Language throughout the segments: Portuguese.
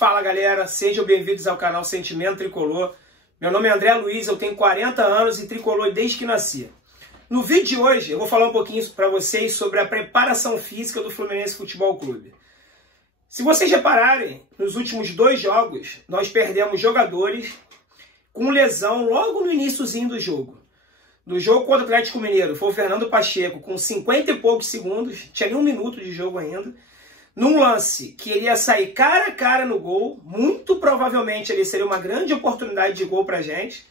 Fala galera, sejam bem-vindos ao canal Sentimento Tricolor. Meu nome é André Luiz, eu tenho 40 anos e tricolor desde que nasci. No vídeo de hoje eu vou falar um pouquinho para vocês sobre a preparação física do Fluminense Futebol Clube. Se vocês repararem, nos últimos 2 jogos nós perdemos jogadores com lesão logo no iniciozinho do jogo. No jogo contra o Atlético Mineiro foi o Fernando Pacheco com 50 e poucos segundos, tinha nem 1 minuto de jogo ainda. Num lance que ele ia sair cara a cara no gol, muito provavelmente ele seria uma grande oportunidade de gol pra gente.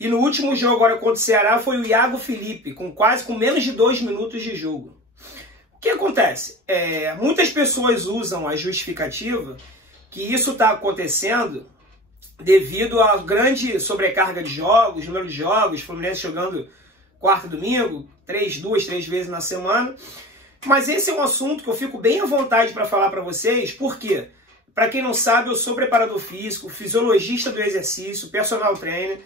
E no último jogo agora contra o Ceará foi o Iago Felipe, com menos de 2 minutos de jogo. O que acontece? Muitas pessoas usam a justificativa que isso está acontecendo devido à grande sobrecarga de jogos, número de jogos, Fluminense jogando quarta e domingo, 2, 3 vezes na semana. Mas esse é um assunto que eu fico bem à vontade para falar para vocês, porque, para quem não sabe, eu sou preparador físico, fisiologista do exercício, personal trainer.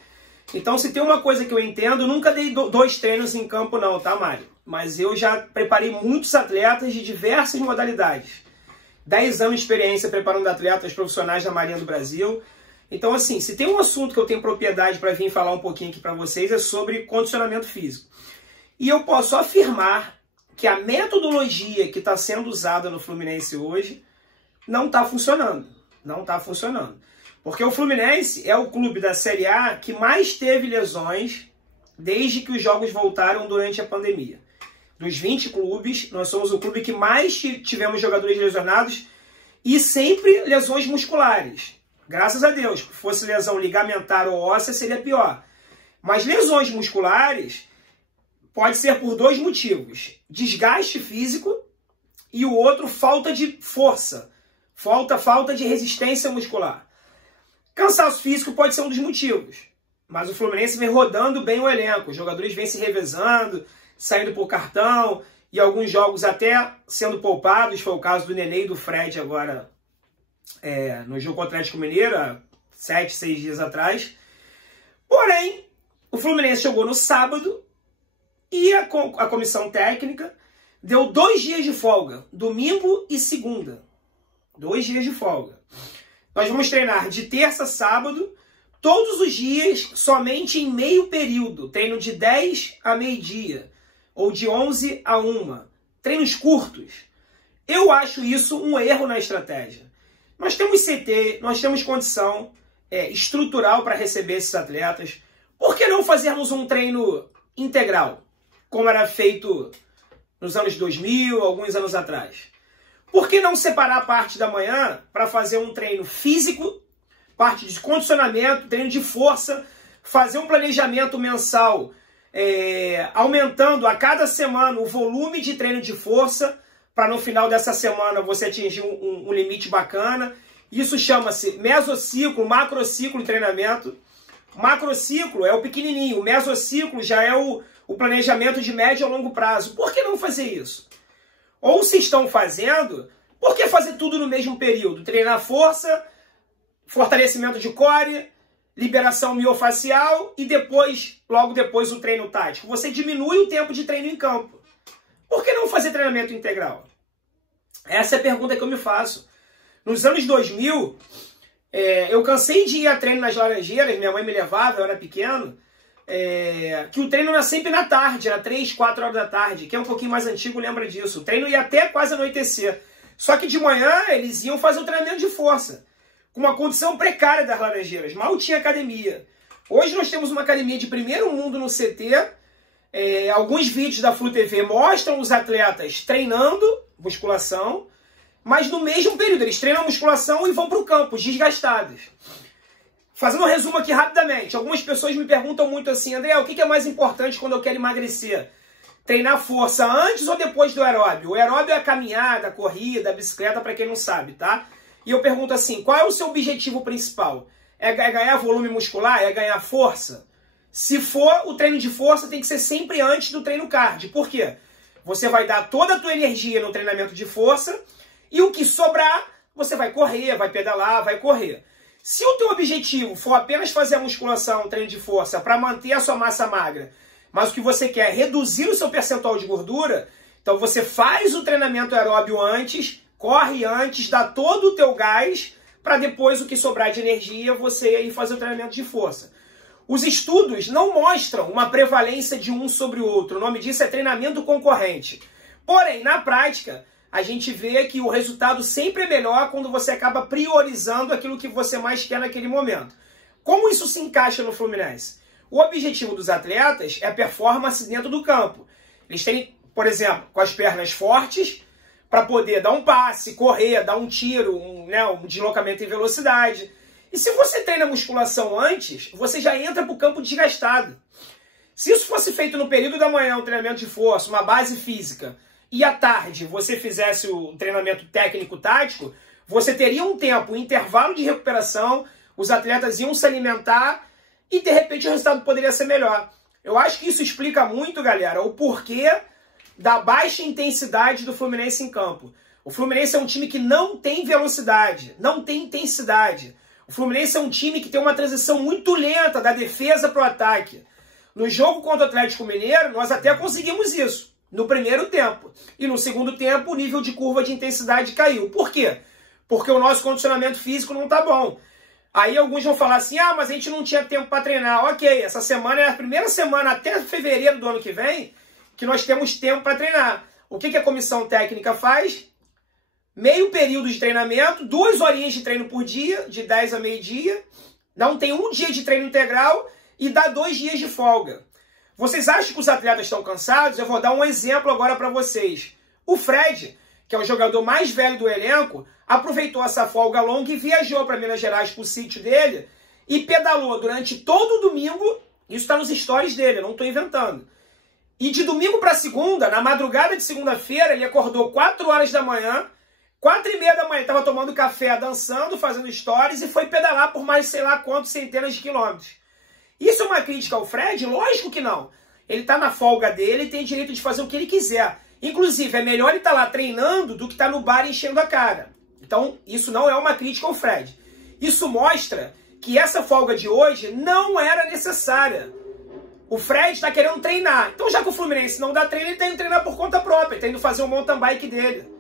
Então, se tem uma coisa que eu entendo, eu nunca dei 2 treinos em campo não, tá, Mário? Mas eu já preparei muitos atletas de diversas modalidades. 10 anos de experiência preparando atletas profissionais da Marinha do Brasil. Então, assim, se tem um assunto que eu tenho propriedade para vir falar um pouquinho aqui para vocês, é sobre condicionamento físico. E eu posso afirmar que a metodologia que está sendo usada no Fluminense hoje não está funcionando. Não está funcionando. Porque o Fluminense é o clube da Série A que mais teve lesões desde que os jogos voltaram durante a pandemia. Dos 20 clubes, nós somos o clube que mais tivemos jogadores lesionados e sempre lesões musculares. Graças a Deus, se fosse lesão ligamentar ou óssea seria pior. Mas lesões musculares pode ser por 2 motivos. Desgaste físico e o outro, falta de força. Falta de resistência muscular. Cansaço físico pode ser um dos motivos. Mas o Fluminense vem rodando bem o elenco. Os jogadores vêm se revezando, saindo por cartão e alguns jogos até sendo poupados. Foi o caso do Nenê e do Fred agora no jogo contra o Atlético Mineiro, há 7, 6 dias atrás. Porém, o Fluminense jogou no sábado e a comissão técnica deu 2 dias de folga, domingo e segunda. 2 dias de folga. Nós vamos treinar de terça a sábado, todos os dias, somente em meio período. Treino de 10 a meio-dia, ou de 11 a 1. Treinos curtos. Eu acho isso um erro na estratégia. Nós temos CT, nós temos condição estrutural para receber esses atletas. Por que não fazermos um treino integral, como era feito nos anos 2000, alguns anos atrás? Por que não separar a parte da manhã para fazer um treino físico, parte de condicionamento, treino de força, fazer um planejamento mensal, aumentando a cada semana o volume de treino de força, para no final dessa semana você atingir um limite bacana. Isso chama-se mesociclo, macrociclo de treinamento. O macrociclo é o pequenininho, o mesociclo já é o planejamento de médio a longo prazo. Por que não fazer isso? Ou se estão fazendo, por que fazer tudo no mesmo período? Treinar força, fortalecimento de core, liberação miofacial e depois, logo depois, o treino tático. Você diminui o tempo de treino em campo. Por que não fazer treinamento integral? Essa é a pergunta que eu me faço. Nos anos 2000, eu cansei de ir a treino nas Laranjeiras, minha mãe me levava, eu era pequeno, que o treino era sempre na tarde, era 3, 4 horas da tarde. Quem é um pouquinho mais antigo lembra disso. O treino ia até quase anoitecer. Só que de manhã eles iam fazer o treinamento de força, com uma condição precária das Laranjeiras. Mal tinha academia. Hoje nós temos uma academia de primeiro mundo no CT. Alguns vídeos da Flu TV mostram os atletas treinando musculação, mas no mesmo período eles treinam musculação e vão para o campo, desgastados. Fazendo um resumo aqui rapidamente, algumas pessoas me perguntam muito assim: André, o que é mais importante quando eu quero emagrecer? Treinar força antes ou depois do aeróbio? O aeróbio é a caminhada, a corrida, a bicicleta, para quem não sabe, tá? E eu pergunto assim, qual é o seu objetivo principal? É ganhar volume muscular? É ganhar força? Se for, o treino de força tem que ser sempre antes do treino cardio. Por quê? Você vai dar toda a tua energia no treinamento de força e o que sobrar, você vai correr, vai pedalar, vai correr. Se o teu objetivo for apenas fazer a musculação, treino de força, para manter a sua massa magra, mas o que você quer é reduzir o seu percentual de gordura, então você faz o treinamento aeróbio antes, corre antes, dá todo o teu gás para depois o que sobrar de energia você ir fazer o treinamento de força. Os estudos não mostram uma prevalência de um sobre o outro. O nome disso é treinamento concorrente. Porém, na prática, a gente vê que o resultado sempre é melhor quando você acaba priorizando aquilo que você mais quer naquele momento. Como isso se encaixa no Fluminense? O objetivo dos atletas é a performance dentro do campo. Eles têm, por exemplo, com as pernas fortes, para poder dar um passe, correr, dar um tiro, um deslocamento em velocidade. E se você treina musculação antes, você já entra para o campo desgastado. Se isso fosse feito no período da manhã, um treinamento de força, uma base física, e à tarde você fizesse o treinamento técnico-tático, você teria um tempo, um intervalo de recuperação, os atletas iam se alimentar e, de repente, o resultado poderia ser melhor. Eu acho que isso explica muito, galera, o porquê da baixa intensidade do Fluminense em campo. O Fluminense é um time que não tem velocidade, não tem intensidade. O Fluminense é um time que tem uma transição muito lenta da defesa para o ataque. No jogo contra o Atlético Mineiro, nós até conseguimos isso no primeiro tempo. E no segundo tempo, o nível de curva de intensidade caiu. Por quê? Porque o nosso condicionamento físico não está bom. Aí alguns vão falar assim, ah, mas a gente não tinha tempo para treinar. Ok, essa semana é a primeira semana até fevereiro do ano que vem que nós temos tempo para treinar. O que a comissão técnica faz? Meio período de treinamento, 2 horinhas de treino por dia, de 10 a meio-dia. Não tem um dia de treino integral e dá 2 dias de folga. Vocês acham que os atletas estão cansados? Eu vou dar um exemplo agora para vocês. O Fred, que é o jogador mais velho do elenco, aproveitou essa folga longa e viajou para Minas Gerais, para o sítio dele, e pedalou durante todo o domingo. Isso está nos stories dele, eu não estou inventando. E de domingo para segunda, na madrugada de segunda-feira, ele acordou 4 horas da manhã, 4h30 da manhã, estava tomando café, dançando, fazendo stories, e foi pedalar por mais sei lá quantos centenas de quilômetros. Isso é uma crítica ao Fred? Lógico que não. Ele está na folga dele e tem direito de fazer o que ele quiser. Inclusive, é melhor ele estar lá treinando do que estar no bar enchendo a cara. Então, isso não é uma crítica ao Fred. Isso mostra que essa folga de hoje não era necessária. O Fred está querendo treinar. Então, já que o Fluminense não dá treino, ele tem que treinar por conta própria. Ele tem que fazer o mountain bike dele.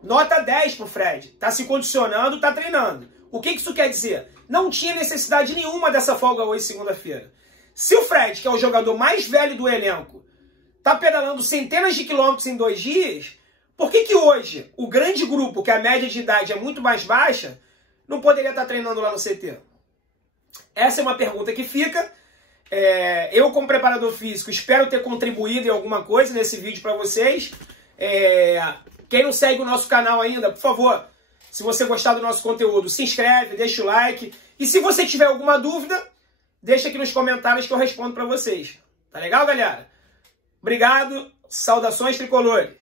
Nota 10 pro Fred. Está se condicionando, está treinando. O que isso quer dizer? Não tinha necessidade nenhuma dessa folga hoje, segunda-feira. Se o Fred, que é o jogador mais velho do elenco, está pedalando centenas de quilômetros em 2 dias, por que hoje o grande grupo, que a média de idade é muito mais baixa, não poderia estar treinando lá no CT? Essa é uma pergunta que fica. Eu, como preparador físico, espero ter contribuído em alguma coisa nesse vídeo para vocês. Quem não segue o nosso canal ainda, por favor, se você gostar do nosso conteúdo, se inscreve, deixa o like. E se você tiver alguma dúvida, deixa aqui nos comentários que eu respondo para vocês. Tá legal, galera? Obrigado. Saudações tricolores.